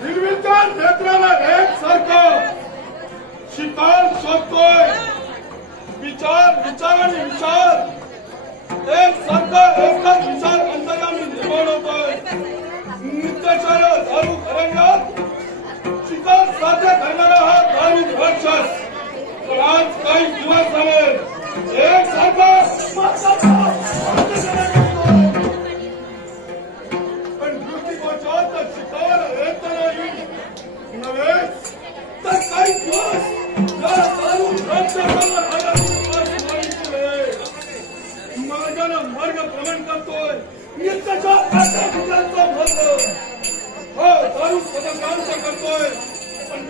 निर्विकार नेत्राला एक सारखं शिकाल शोधतोय विचार आणि विचार एक सारखं एकच विचार अंतर्गामी निर्माण होतोय नित्याचार दारू अरण्यात शिकार साध्य करणारा हा दारू राक्षस पण आज काही दिवस झाले एक सारखं पण दृष्टिकोनाच्या तर शिकार येत नाही नव्हे तर काही दिवस या दारू राक्षसाला माझ्यानं मार्ग भ्रमण करतोय नित्याच्या आकाशाचा भरतो हो दारू पदकांचा करतोय पण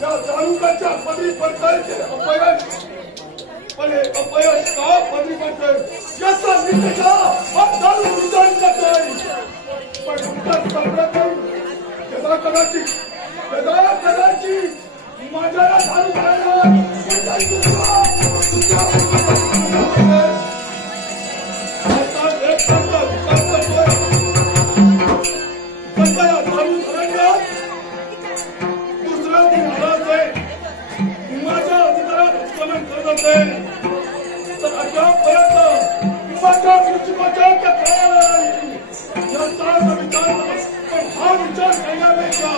या दारुकाच्या पदरी पडतायचे अपयश पण हे अपयश का पदरी पडतंय याचा नित्याच्या हा दारू विचार करतोय पण विचार सापडत नाही कदाचित माझ्या दारू खायला दुसरा दिन आला माझ्या अधिकारात आक्रमण करत असेल तर अद्यापर्यंत माझ्या दृष्टिकोनाच्या यांचा विचार पण हा विचार करण्यापेक्षा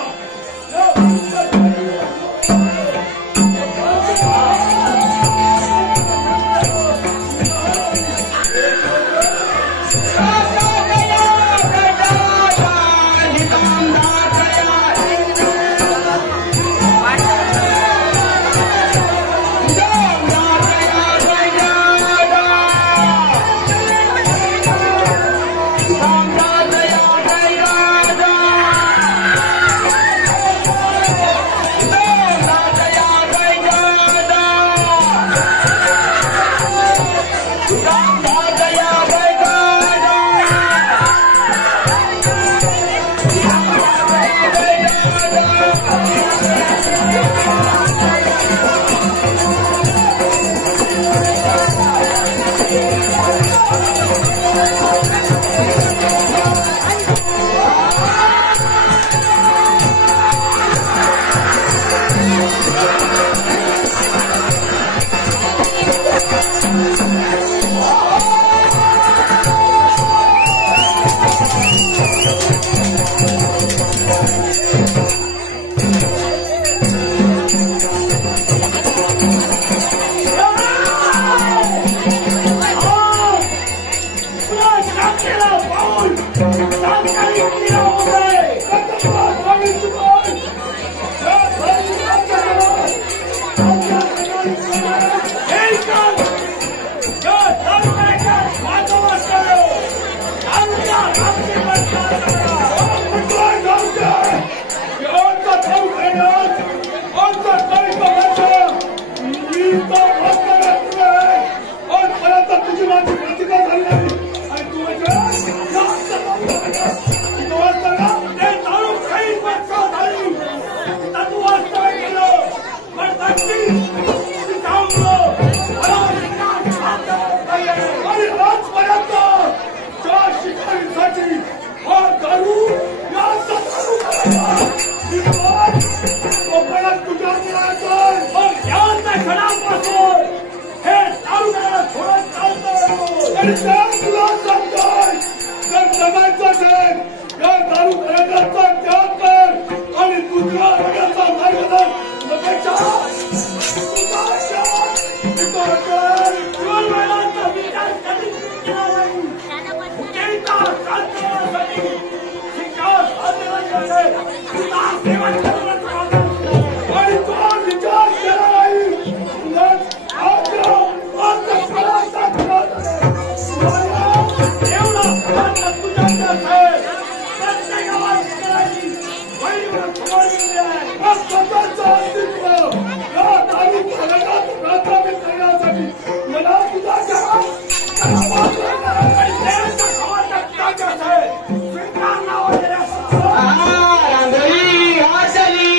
रांधळी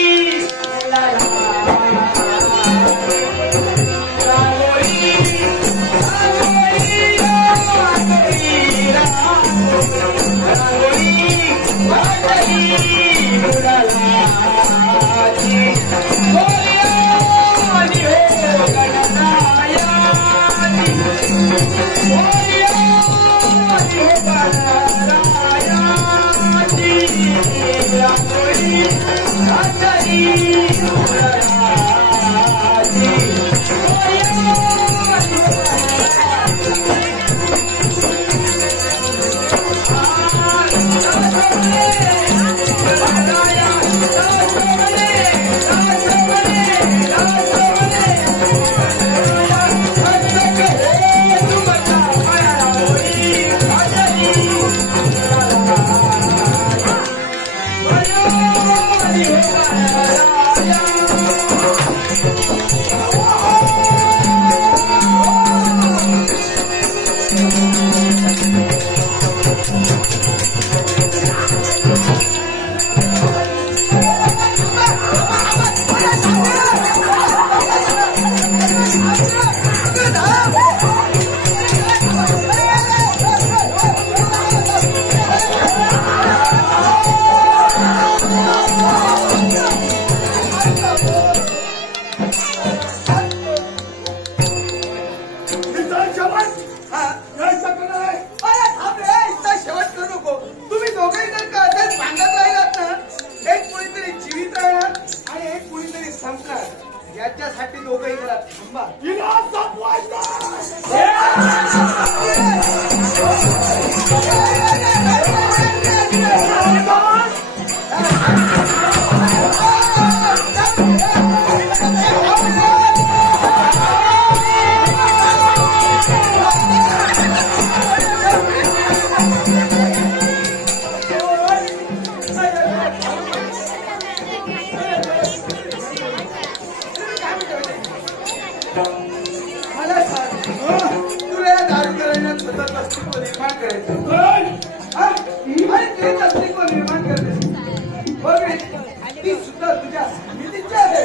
याच्यासाठी दोघंही जरा थांबा. मला सांग, तुला या दारू करायला स्वतःच अस्तित्व निर्माण करायचं आणि तेच अस्तित्व निर्माण करते. बघ रे, ती सुद्धा तुझ्या समितीची आहे.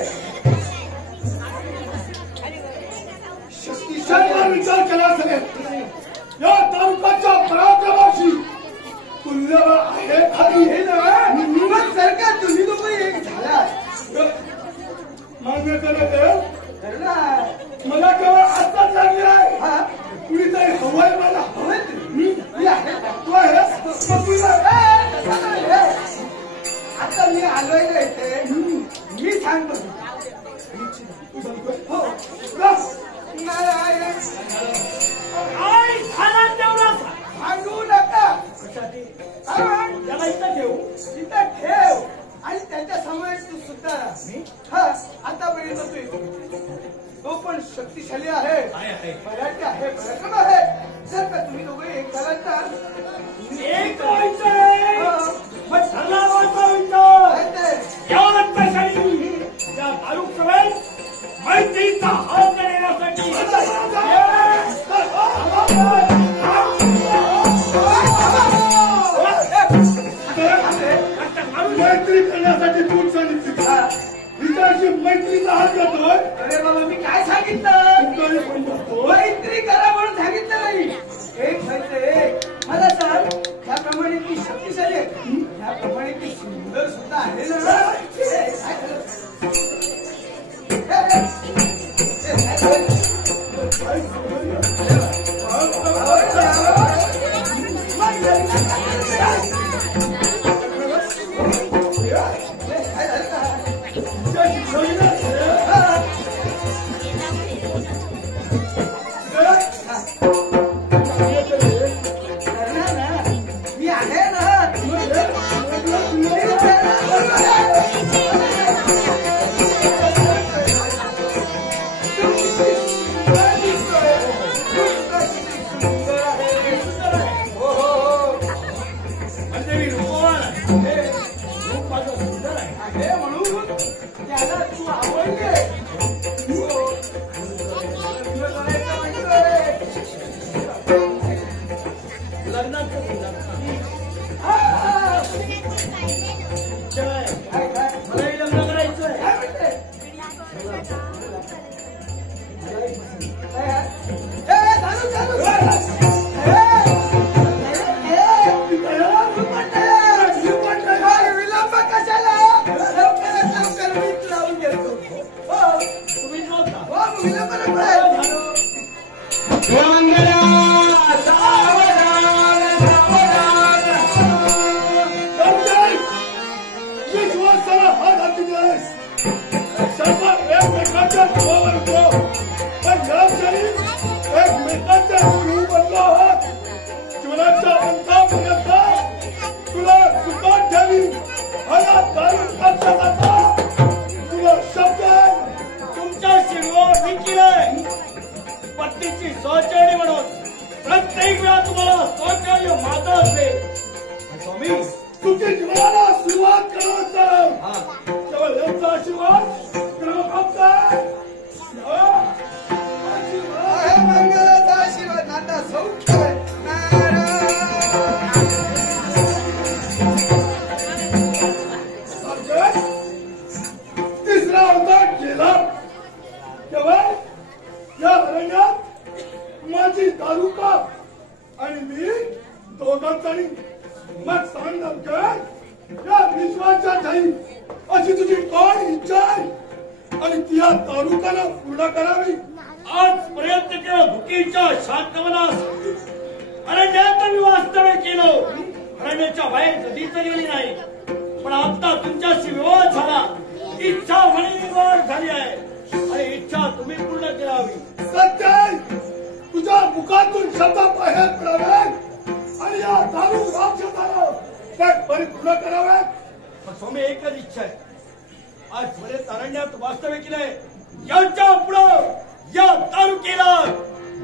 शक्तिशालीला विचार केला असेल, या तालुक्याच्या पराक्रमाशी तुल्यबळ आहे खाली हे ना. मग जर का तुम्ही लोक एक झाला मान्य करत तर ना मला केवळ आत्ताच लागली आहे. हा कुणीतरी हवाय मला हवंय मी आहे तू आहेस मग तुला आता मी आलोय ना इथे. मी सांगतो तू सांगतोय हो नारायण सांगू नका. कारण त्याला इथं ठेवू. तिथं ठेव आणि त्याच्या समोर तू सुद्धा हा आतापर्यंत तो पण शक्तिशाली आहे, मराठी आहे, पराक्रम आहे. जर का तुम्ही दोघे एक झालात ना एक व्हायचंय मग ठरला व्हायचा या तालुक सभेत मैत्रीचा हात देण्यासाठी मैत्री करण्यासाठी तू सांगितली विकासची मैत्रीचा हात घेतोय. अरे बाबा मी काय सांगितलं? मैत्री मैत्री करा म्हणून सांगितलं नाही. एक व्हायचं एक. मला सांग, त्याप्रमाणे ती शक्तिशाली आहे, त्याप्रमाणे ती सुंदर सुद्धा आहे ना. मी आहे ना. विलंब कशाला? लवकरात लवकर मीच लावून घेतो. तुम्हीच बोलता. मुलीला बरं पडेल. विश्वासाला हात हाती दिलास. शंभर एकमेकांच्या जीवावर उतरव. पण या क्षणी एकमेकांच्या जीव बनलो आहात. जीवनाच्या अंतापर्यंत तुला सुखात ठेवी. मला दारू पक्षाचा तुला शब्द तुमच्या शिरवर मी केलाय. पत्नीची सहचर्य म्हणून प्रत्येक वेळा तुम्हाला सहकार्य माझं असेल. स्वामी तुमच्या जीवनाला सुरुवात करायचं केवळ यांचा आशीर्वाद क्रमप्राप्त मंगळाचा आशीर्वाद नाता सौख्य तिसरा होता गेला. केवळ या अरण्यात माझी दारू का आणि मी दोघांचाही मग सांग या विश्वाच्या ठाई अशी तुझी कोण इच्छा आहे आणि ती या तालुक्याला पूर्ण करावी. आज प्रयत्न केला भुकीच्या शांतवनास अरण्यात मी वास्तव्य केलं. अरण्याच्या बाहेर कधीच गेली नाही. पण आता तुमच्याशी विवाह झाला. इच्छा म्हणे निर्माण झाली आहे आणि इच्छा तुम्ही पूर्ण करावी. सत्य तुझ्या मुखातून शब्द बाहेर पडावे आणि या दारू राक्षसाला परिपूर्ण कराव्यात. स्वामी एकच इच्छा आहे. आज बरेच अरण्यात वास्तव्य केलंय. यांच्या पुढं या तालुक्याला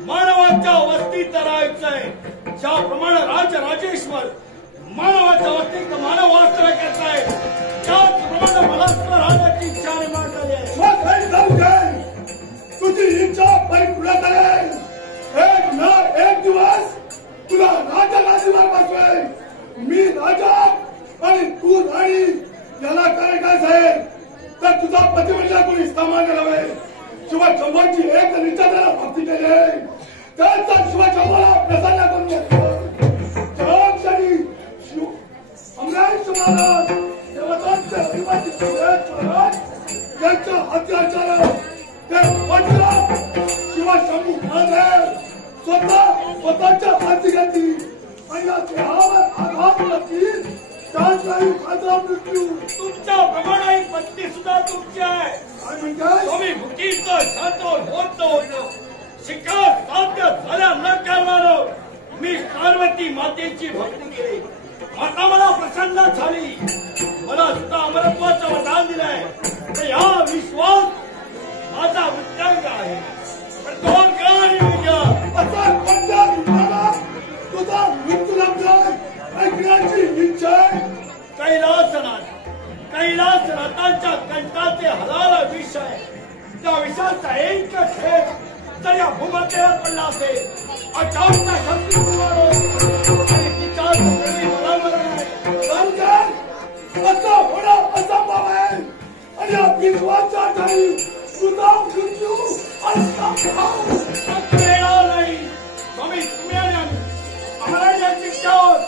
मानवाच्या वस्तीत राहायचंय. ज्याप्रमाणे राजेश्वर मानवाच्या वस्तीत मानव वास्तव्य करताय त्याचप्रमाणे मला राहण्याची इच्छा निर्माण झाली आहे. तुझी इच्छा परिपूर्ण करेल. एक ना एक दिवस तुला राजा राजीवर बसवेल. मी राजा आणि तू राणी. याला काय काय साहेब तर तुझा पतिवर्या कोणी सामान्य नव्हे. शिवाय चव्हाणची एक निष्ठा त्याला प्राप्ती केली. त्याचा शिवाय चव्हाणला प्रसन्न करून घेतलं. क्षणी अमराज महाराज देवतांच्या अधिपती त्यांच्या अत्याचार ते पटला. शिवाय शंभू महादेव स्वतःच्या हाती घेतली आणि या देहावर आघात नसतील त्याचाही माझा मृत्यू. तुमच्या प्रमाणे पत्नी सुद्धा तुमची आहे. तुम्ही भुकीचं शांत होत शिकार साध्य झाल्या न करणार मी पार्वती मातेची भक्ती केली. माता मला प्रसन्न झाली. मला सुद्धा अमरत्वाचं वरदान दिलंय. तर या विश्वास माझा वृत्तांग आहे. दोन कार्य असा कोणत्या विचारात तुझा मृत्यू लागलाय ऐकण्याची इच्छा आहे. कैलासनाथांच्या कंठाचे हलाला विष आहे. त्या विषाचा एक खेळ तर या भूमध्येला पडला असेल. अचानक शक्ती आणि तिच्या मला मरण आहे. असं होणं असंभव आहे आणि या विश्वाच्या ठाई तुझा मृत्यू नाही. स्वामी तुम्ही आम्हाला या शिक्षावर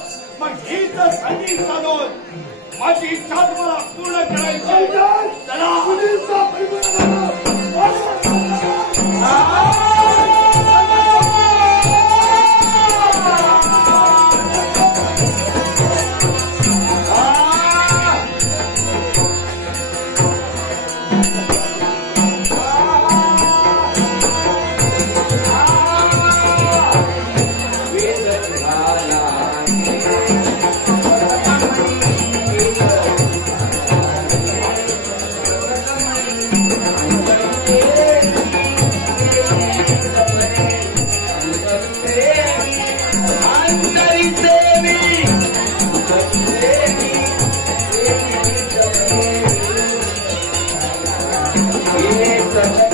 मग ही तर संधी साधून माझी इच्छा तुम्हाला पूर्ण करायची. चला Yes,